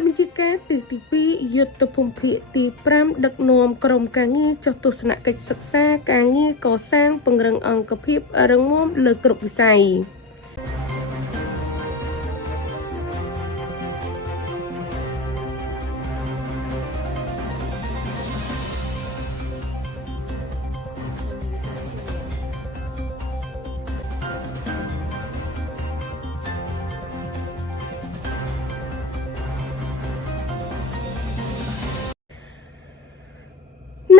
មេបញ្ជាការទី2យុទ្ធភូមិភាគទី5ដឹកនាំក្រុមការងារចុះទស្សនកិច្ចសិក្សាការងារកសាងពង្រឹងអង្គភាពរឹងមាំលើគ្រប់វិស័យ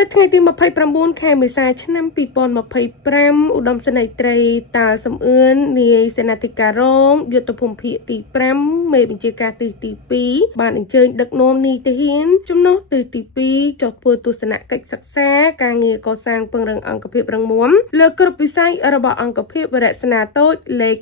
នៅថ្ងៃទី29ខែមេសាឆ្នាំ2025ឧត្តមសេនីយ៍ត្រីតាល់សំអឿននាយសេនាធិការរងយុទ្ធភូមិភាគទី5មេបញ្ជាការទី2បានអញ្ជើញដឹកនាំនីតិហ៊ានចំណុះទី2ចុះធ្វើទស្សនកិច្ចសិក្សាការងារកសាងពង្រឹងអង្គភាពរឹងមាំលើគ្រប់វិស័យរបស់អង្គភាពរចនាតូចលេខ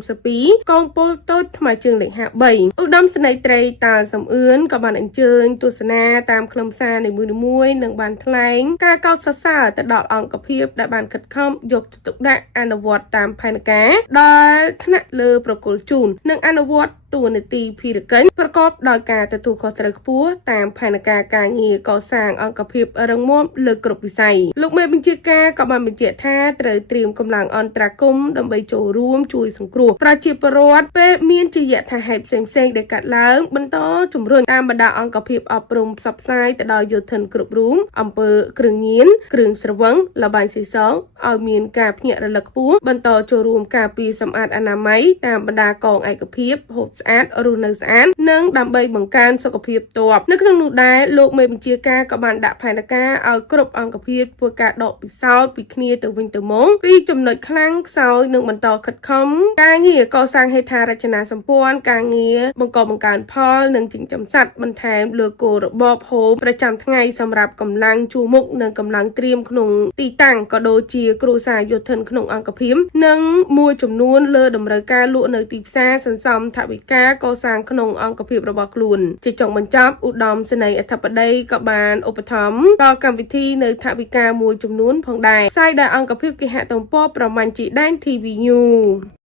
532កងពលតូចថ្មើរជើងលេខ53ឧត្តមសេនីយ៍ត្រីតាល់សំអឿនក៏បានអញ្ជើញទស្សនាតាមខ្លឹមសារនីមួយៗនិងបានថ្លែងការកោតសរសើរទៅដល់អង្គភាពដែលបានខិតខំយកចិត្តទុកដាក់អនុវត្តតាមផែនការដែលថ្នាក់លើប្រគល់ជូននិងអនុវត្តតួនាទីភារកិច្ចប្រកបដោយការទទួលខុសត្រូវខ្ពស់តាមផែនការការងារកសាងអង្គភាពរឹងមាំលើគ្រប់វិស័យលោកមេបញ្ជាការក៏បានបញ្ជាក់ថាត្រូវត្រៀមកម្លាំងអន្តរាគមន៍ដើម្បីចូលរួមជួយសង្គ្រោះប្រជាពលរដ្ឋពេលមានជាយថាហេតុផ្សេងៗដែលកើតឡើងបន្តជំរុញតាមបណ្ដាអង្គភាពអប់រំផ្សព្វផ្សាយទៅដល់យោធិនគ្រប់រូបអំពើគ្រឿងញៀនគ្រឿងស្រវឹងលបែងស៊ីសងឲ្យមានការភ្ញាក់រលឹកខ្ពស់បន្តចូលរួមការពារសម្អាតអនាម័យតាមបណ្ដាកងឯកភាពហូបស្អាតរស់នៅស្អាតនិងដើម្បីបង្កើនសុខភាពទ័ពនៅក្នុងនោះដែរលោកមេបញ្ជាការក៏បានដាក់ផែនការឲ្យគ្រប់អង្គភាពធ្វើការដកពិសោធន៍ពីគ្នាទៅវិញទៅមកពីចំណុចខ្លាំងខ្សោយនិងបន្តខិតខំការងារកសាងហេដ្ឋារចនាសម្ព័ន្ធការងារបង្កើនផលនិងចិញ្ចឹមសត្វបន្ថែមលើគោលរបបហូបប្រចាំថ្ងៃសម្រាប់កម្លាំងជួរមុខនិងកម្លាំងត្រៀមក្នុងទីតាំងក៏ដូចជាគ្រួសារយោធិនក្នុងអង្គភាពនិងមួយចំនួនលើតម្រូវការលក់នៅទីផ្សារសន្សំថវិកាកសាងក្នុងអង្គភាពរបស់ខ្លួនជាចុងបញ្ចប់ឧត្តមសេនីយ៍អធិបតីក៏បានឧបត្ថម្ភដល់កម្មវិធីនៅថវិកាមួយចំនួនផងដែរផ្សាយដោយអង្គភាពគេហទំព័រប្រមាញ់ជីដែន TV News